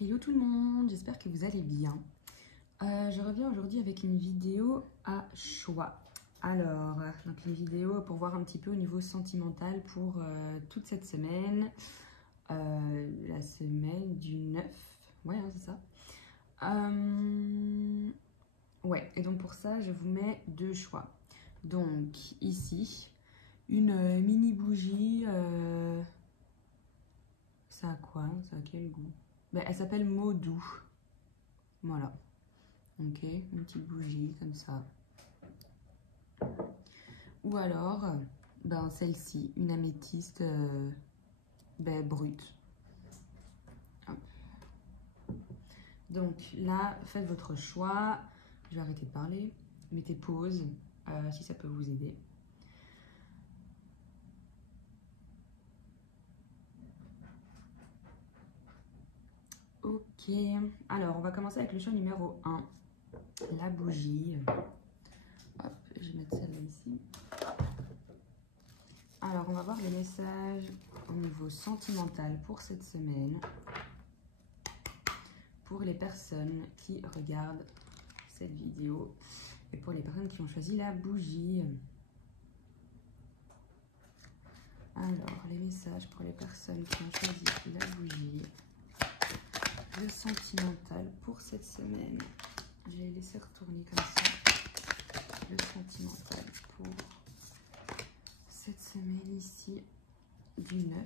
Hello tout le monde, j'espère que vous allez bien. Je reviens aujourd'hui avec une vidéo à choix. Alors, donc une vidéo pour voir un petit peu au niveau sentimental pour toute cette semaine. La semaine du 9, ouais hein, c'est ça. Ouais, et donc pour ça, je vous mets deux choix. Donc ici, une mini bougie. Ça a quoi? Ça a quel goût? Ben, elle s'appelle Mot Doux. Voilà. Ok, une petite bougie comme ça. Ou alors, ben, celle-ci, une améthyste brute. Hop. Donc là, faites votre choix. Je vais arrêter de parler. Mettez pause si ça peut vous aider. Ok, alors on va commencer avec le choix numéro 1. La bougie. Hop, je vais mettre celle-là ici. Alors, on va voir les messages au niveau sentimental pour cette semaine. Pour les personnes qui regardent cette vidéo et pour les personnes qui ont choisi la bougie. Alors, les messages pour les personnes qui ont choisi la bougie. Le sentimental pour cette semaine. Je vais laisser retourner comme ça. Le sentimental pour cette semaine ici du 9.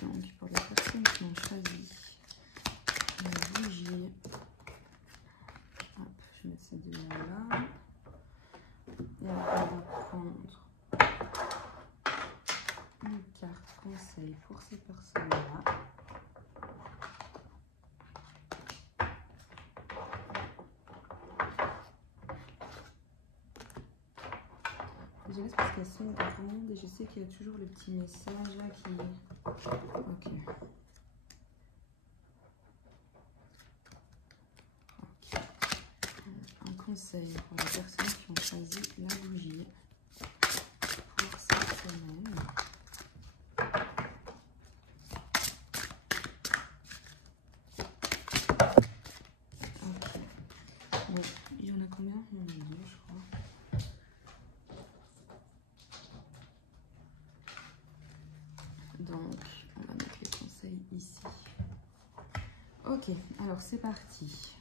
Donc, pour les personnes qui ont choisi la bougie, hop, je vais mettre ces deux là. Et après, on va prendre une carte conseil pour ces personnes-là. Je laisse parce qu'elles sont grandes et je sais qu'il y a toujours le petit message là qui... Ok. Un conseil pour les personnes qui ont choisi la bougie pour cette semaine. Ok. Bon, il y en a combien? Il y en a deux, je crois. Donc, on va mettre les conseils ici. Ok, alors c'est parti.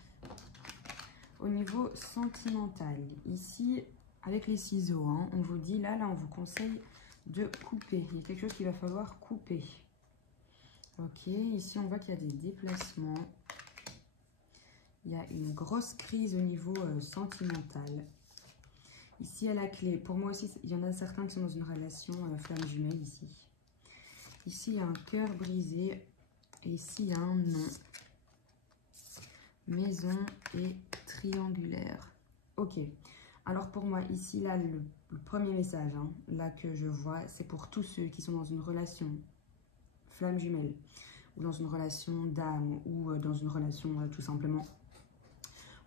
Au niveau sentimental, ici, avec les ciseaux, hein, on vous dit, là, on vous conseille de couper. Il y a quelque chose qu'il va falloir couper. Ok, ici, on voit qu'il y a des déplacements. Il y a une grosse crise au niveau sentimental. Ici, à la clé, pour moi aussi, il y en a certains qui sont dans une relation flamme jumelle, ici. Ici, il y a un cœur brisé. Et ici, il y a un non. Maison et triangulaire. Ok. Alors pour moi, ici, là, le premier message, hein, là que je vois, c'est pour tous ceux qui sont dans une relation flamme jumelle, ou dans une relation d'âme, ou dans une relation tout simplement.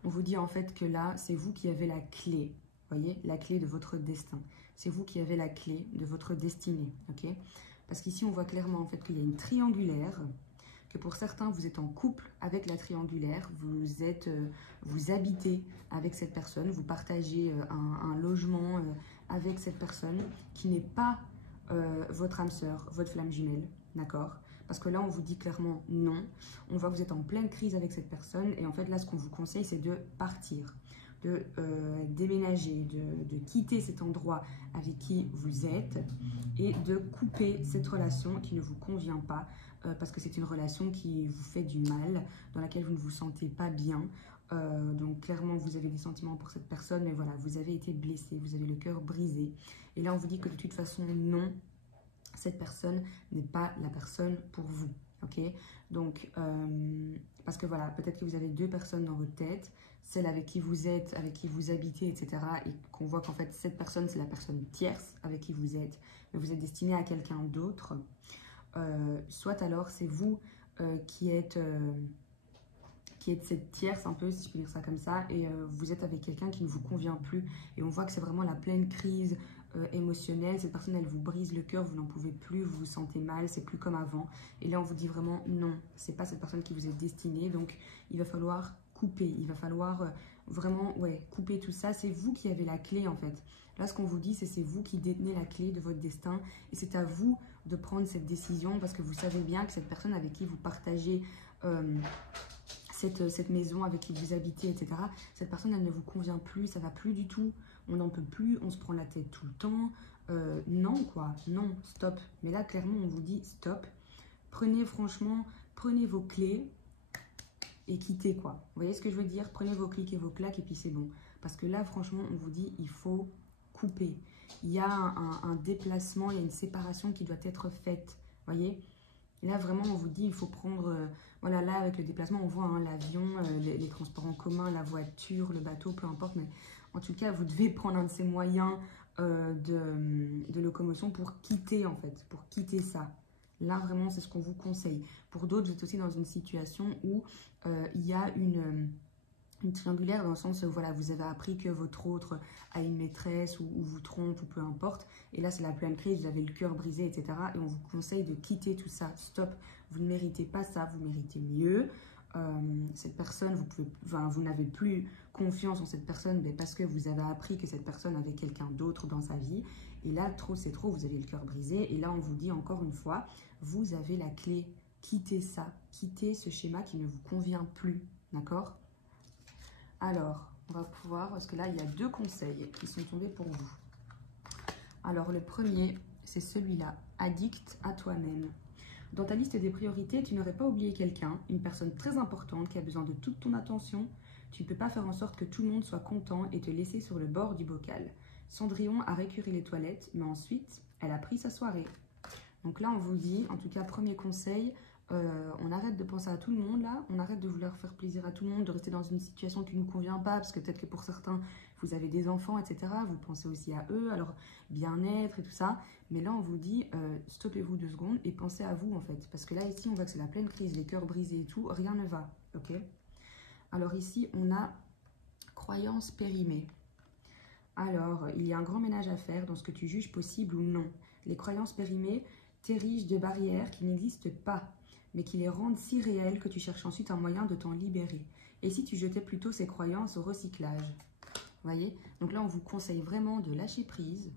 On vous dit en fait que là, c'est vous qui avez la clé, voyez, la clé de votre destin. C'est vous qui avez la clé de votre destinée, ok? Parce qu'ici, on voit clairement en fait qu'il y a une triangulaire, que pour certains, vous êtes en couple avec la triangulaire, vous habitez avec cette personne, vous partagez un logement avec cette personne qui n'est pas votre âme sœur, votre flamme jumelle, d'accord? Parce que là, on vous dit clairement non. On voit que vous êtes en pleine crise avec cette personne et en fait, là, ce qu'on vous conseille, c'est de partir, de déménager, de quitter cet endroit avec qui vous êtes et de couper cette relation qui ne vous convient pas parce que c'est une relation qui vous fait du mal, dans laquelle vous ne vous sentez pas bien. Donc clairement, vous avez des sentiments pour cette personne, mais voilà, vous avez été blessé, vous avez le cœur brisé. Et là, on vous dit que de toute façon, non, cette personne n'est pas la personne pour vous. Ok, donc parce que voilà, peut-être que vous avez deux personnes dans votre tête, celle avec qui vous êtes, avec qui vous habitez, etc. Et qu'on voit qu'en fait, cette personne, c'est la personne tierce avec qui vous êtes, mais vous êtes destiné à quelqu'un d'autre. Soit alors, c'est vous qui êtes cette tierce un peu, si je peux dire ça comme ça, et vous êtes avec quelqu'un qui ne vous convient plus. Et on voit que c'est vraiment la pleine crise émotionnelle. Cette personne, elle vous brise le cœur, vous n'en pouvez plus, vous vous sentez mal, c'est plus comme avant. Et là, on vous dit vraiment non, c'est pas cette personne qui vous est destinée. Donc, il va falloir couper, il va falloir vraiment couper tout ça. C'est vous qui avez la clé en fait. Là, ce qu'on vous dit, c'est vous qui détenez la clé de votre destin et c'est à vous de prendre cette décision parce que vous savez bien que cette personne avec qui vous partagez cette maison, avec qui vous habitez, etc., cette personne, elle ne vous convient plus, ça va plus du tout, on n'en peut plus, on se prend la tête tout le temps. Non, quoi, non, stop. Mais là, clairement, on vous dit stop. Prenez vos clés et quittez, quoi. Vous voyez ce que je veux dire? Prenez vos clics et vos claques et puis c'est bon. Parce que là, franchement, on vous dit, il faut couper. Il y a un déplacement, il y a une séparation qui doit être faite. Vous voyez? Là, vraiment, on vous dit, il faut prendre... voilà, là, avec le déplacement, on voit hein, l'avion, les transports en commun, la voiture, le bateau, peu importe. Mais en tout cas, vous devez prendre un de ces moyens de locomotion pour quitter, en fait. Pour quitter ça. Là, vraiment, c'est ce qu'on vous conseille. Pour d'autres, vous êtes aussi dans une situation où il y a une triangulaire dans le sens où voilà, vous avez appris que votre autre a une maîtresse ou vous trompe ou peu importe. Et là, c'est la pleine crise, vous avez le cœur brisé, etc. Et on vous conseille de quitter tout ça. Stop, vous ne méritez pas ça, vous méritez mieux. Cette personne, vous n'avez plus confiance en cette personne mais parce que vous avez appris que cette personne avait quelqu'un d'autre dans sa vie. Et là, trop, c'est trop, vous avez le cœur brisé. Et là, on vous dit encore une fois, vous avez la clé. Quittez ça, quittez ce schéma qui ne vous convient plus. D'accord ? Alors, on va pouvoir, parce que là, il y a 2 conseils qui sont tombés pour vous. Alors, le premier, c'est celui-là, addict à toi-même. Dans ta liste des priorités, tu n'aurais pas oublié quelqu'un, une personne très importante qui a besoin de toute ton attention. Tu ne peux pas faire en sorte que tout le monde soit content et te laisser sur le bord du bocal. Cendrillon a récuré les toilettes, mais ensuite, elle a pris sa soirée. Donc là, on vous dit, en tout cas, premier conseil, on arrête de penser à tout le monde là, on arrête de vouloir faire plaisir à tout le monde, de rester dans une situation qui ne nous convient pas, parce que peut-être que pour certains, vous avez des enfants, etc. Vous pensez aussi à eux, à leur bien-être et tout ça. Mais là, on vous dit, stoppez-vous 2 secondes et pensez à vous en fait. Parce que là, ici, on voit que c'est la pleine crise, les cœurs brisés et tout, rien ne va. Ok? Alors ici, on a croyance périmée. Alors, il y a un grand ménage à faire dans ce que tu juges possible ou non. Les croyances périmées t'érigent de barrières qui n'existent pas, mais qui les rendent si réelles que tu cherches ensuite un moyen de t'en libérer. Et si tu jetais plutôt ces croyances au recyclage? Vous voyez? Donc là, on vous conseille vraiment de lâcher prise,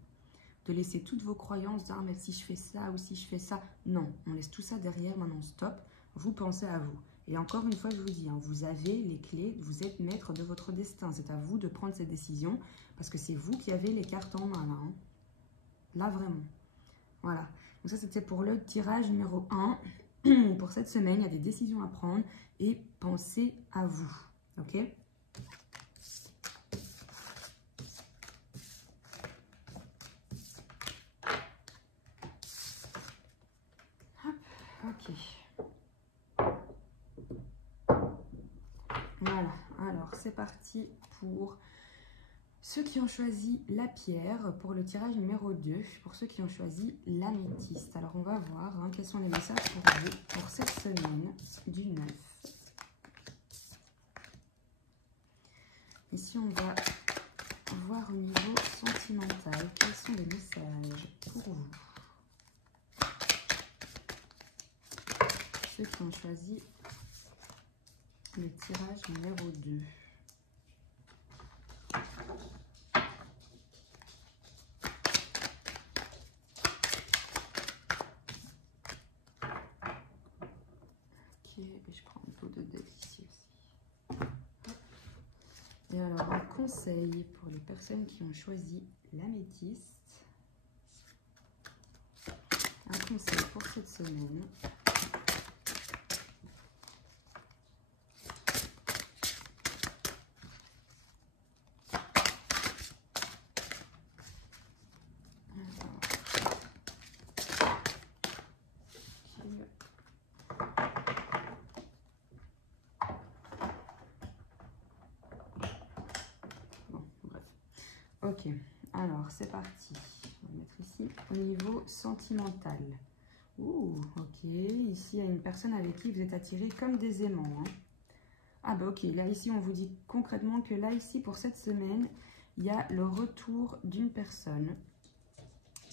de laisser toutes vos croyances, ah, mais si je fais ça ou si je fais ça. Non, on laisse tout ça derrière, maintenant stop, vous pensez à vous. Et encore une fois, je vous dis, hein, vous avez les clés, vous êtes maître de votre destin. C'est à vous de prendre cette décision, parce que c'est vous qui avez les cartes en main, là. Hein. Là, vraiment. Voilà. Donc ça, c'était pour le tirage numéro 1. Pour cette semaine, il y a des décisions à prendre et pensez à vous. Ok? Hop, ok. Voilà. Alors, c'est parti pour ceux qui ont choisi la pierre pour le tirage numéro 2, pour ceux qui ont choisi l'améthyste. Alors, on va voir hein, quels sont les messages pour vous pour cette semaine du 9. Ici, on va voir au niveau sentimental quels sont les messages pour vous. Ceux qui ont choisi le tirage numéro 2. Et je prends un peu de deck ici aussi. Et alors, un conseil pour les personnes qui ont choisi l'améthyste. Un conseil pour cette semaine. Ok, alors c'est parti. On va mettre ici au niveau sentimental. Ouh, ok. Ici, il y a une personne avec qui vous êtes attiré comme des aimants. Hein. Ah bah ok, là ici, on vous dit concrètement que là ici, pour cette semaine, il y a le retour d'une personne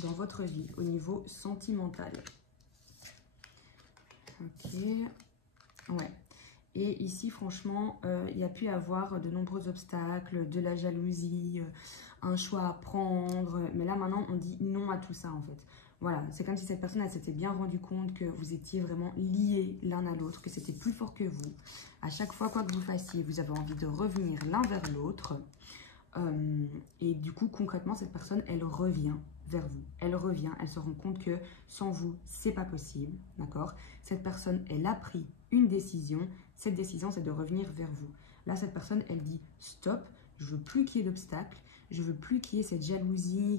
dans votre vie au niveau sentimental. Ok, ouais. Et ici, franchement, il y a pu avoir de nombreux obstacles, de la jalousie, un choix à prendre. Mais là, maintenant, on dit non à tout ça, en fait. Voilà, c'est comme si cette personne, elle s'était bien rendue compte que vous étiez vraiment liés l'un à l'autre, que c'était plus fort que vous. À chaque fois, quoi que vous fassiez, vous avez envie de revenir l'un vers l'autre. Et du coup, concrètement, cette personne, elle revient vers vous. Elle revient, elle se rend compte que sans vous, c'est pas possible, d'accord? Cette personne, elle a pris une décision. Cette décision, c'est de revenir vers vous. Là, cette personne, elle dit stop, je veux plus qu'il y ait d'obstacles, je veux plus qu'il y ait cette jalousie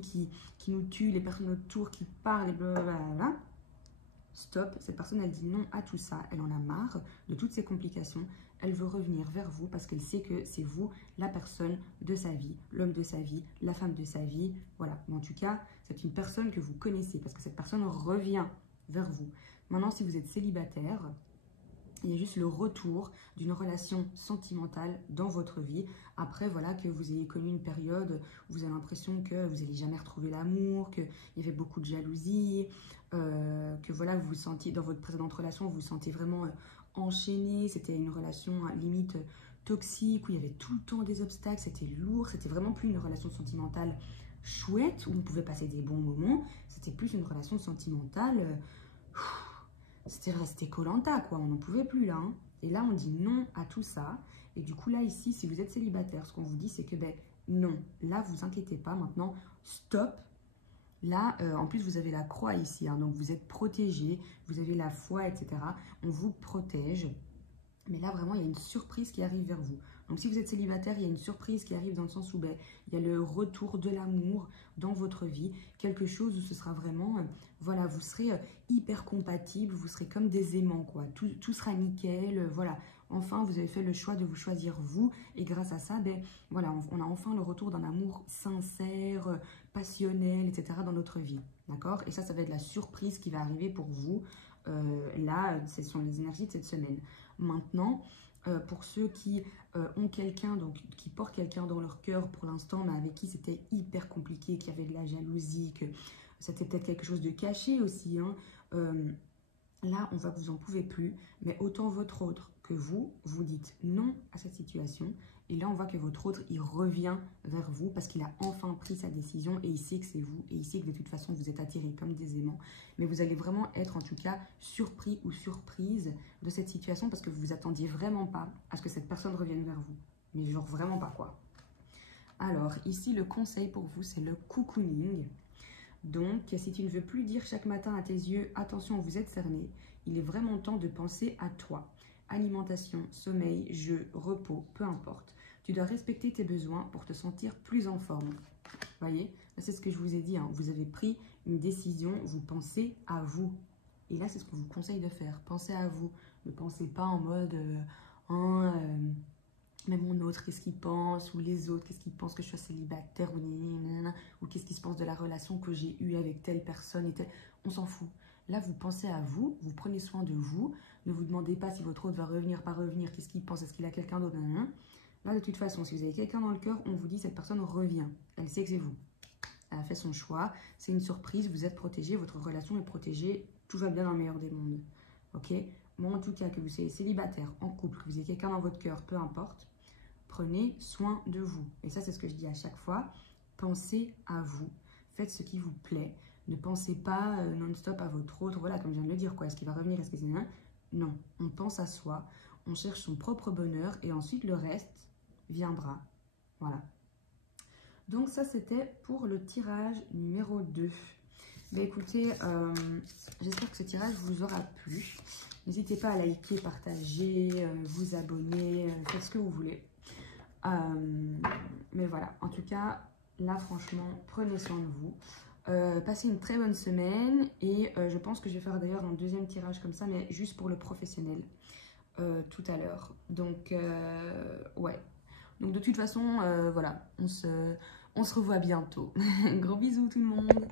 qui nous tue, les personnes autour qui parlent et blablabla. Stop, cette personne, elle dit non à tout ça, elle en a marre de toutes ces complications, elle veut revenir vers vous parce qu'elle sait que c'est vous, la personne de sa vie, l'homme de sa vie, la femme de sa vie, voilà. Mais en tout cas, c'est une personne que vous connaissez parce que cette personne revient vers vous. Maintenant, si vous êtes célibataire, il y a juste le retour d'une relation sentimentale dans votre vie. Après, voilà, que vous ayez connu une période où vous avez l'impression que vous n'allez jamais retrouver l'amour, qu'il y avait beaucoup de jalousie, que voilà, vous vous sentiez, dans votre précédente relation, vous vous sentiez vraiment enchaîné. C'était une relation limite toxique, où il y avait tout le temps des obstacles, c'était lourd, c'était vraiment plus une relation sentimentale chouette, où on pouvait passer des bons moments. C'était plus une relation sentimentale... C'était resté Koh-Lanta, quoi. On n'en pouvait plus, là. Hein. Et là, on dit non à tout ça. Et du coup, là, ici, si vous êtes célibataire, ce qu'on vous dit, c'est que, ben, non. Là, vous inquiétez pas. Maintenant, stop. Là, en plus, vous avez la croix ici. Hein, donc, vous êtes protégé. Vous avez la foi, etc. On vous protège. Mais là, vraiment, il y a une surprise qui arrive vers vous. Donc, si vous êtes célibataire, il y a une surprise qui arrive dans le sens où ben, il y a le retour de l'amour dans votre vie. Quelque chose où ce sera vraiment, voilà, vous serez hyper compatibles, vous serez comme des aimants, quoi. Tout sera nickel, voilà. Enfin, vous avez fait le choix de vous choisir vous. Et grâce à ça, ben, voilà, on a enfin le retour d'un amour sincère, passionnel, etc. dans notre vie. D'accord? Et ça va être la surprise qui va arriver pour vous. Là, ce sont les énergies de cette semaine. Maintenant, pour ceux qui ont quelqu'un, donc qui portent quelqu'un dans leur cœur pour l'instant, mais avec qui c'était hyper compliqué, qu'il y avait de la jalousie, que c'était peut-être quelque chose de caché aussi, hein, là, on voit que vous n'en pouvez plus, mais autant votre autre que vous dites non à cette situation. Et là, on voit que votre autre, il revient vers vous parce qu'il a enfin pris sa décision et il sait que c'est vous. Et il sait que de toute façon, vous êtes attirés comme des aimants. Mais vous allez vraiment être, en tout cas, surpris ou surprise de cette situation parce que vous vous attendiez vraiment pas à ce que cette personne revienne vers vous. Mais genre vraiment pas, quoi. Alors, ici, le conseil pour vous, c'est le cocooning. Donc, si tu ne veux plus dire chaque matin à tes yeux « Attention, vous êtes cerné », il est vraiment temps de penser à toi. Alimentation, sommeil, jeu, repos, peu importe. Tu dois respecter tes besoins pour te sentir plus en forme. Voyez, c'est ce que je vous ai dit. Hein. Vous avez pris une décision, vous pensez à vous. Et là, c'est ce qu'on vous conseille de faire. Pensez à vous. Ne pensez pas en mode mais mon autre, qu'est-ce qu'il pense, ou les autres, qu'est-ce qu'ils pensent que je sois célibataire, ou qu'est-ce qu'ils se pensent de la relation que j'ai eue avec telle personne, et telle... On s'en fout. Là, vous pensez à vous, vous prenez soin de vous, ne vous demandez pas si votre autre va revenir, pas revenir, qu'est-ce qu'il pense, est-ce qu'il a quelqu'un d'autre, Là, de toute façon, si vous avez quelqu'un dans le cœur, on vous dit cette personne revient, elle sait que c'est vous. Elle a fait son choix, c'est une surprise, vous êtes protégé, votre relation est protégée, tout va bien dans le meilleur des mondes. Ok? Moi, en tout cas, que vous soyez célibataire, en couple, que vous ayez quelqu'un dans votre cœur, peu importe, prenez soin de vous. Et ça, c'est ce que je dis à chaque fois. Pensez à vous. Faites ce qui vous plaît. Ne pensez pas non-stop à votre autre. Voilà, comme je viens de le dire, quoi. Est-ce qu'il va revenir? Est-ce que c'est... Non. On pense à soi. On cherche son propre bonheur. Et ensuite, le reste viendra. Voilà. Donc, ça, c'était pour le tirage numéro 2. Mais écoutez, j'espère que ce tirage vous aura plu. N'hésitez pas à liker, partager, vous abonner, faites ce que vous voulez. Mais voilà, en tout cas, là, franchement, prenez soin de vous. Passez une très bonne semaine. Et je pense que je vais faire d'ailleurs un deuxième tirage comme ça, mais juste pour le professionnel, tout à l'heure. Donc, ouais. Donc, de toute façon, voilà, On se revoit bientôt. Gros bisous tout le monde.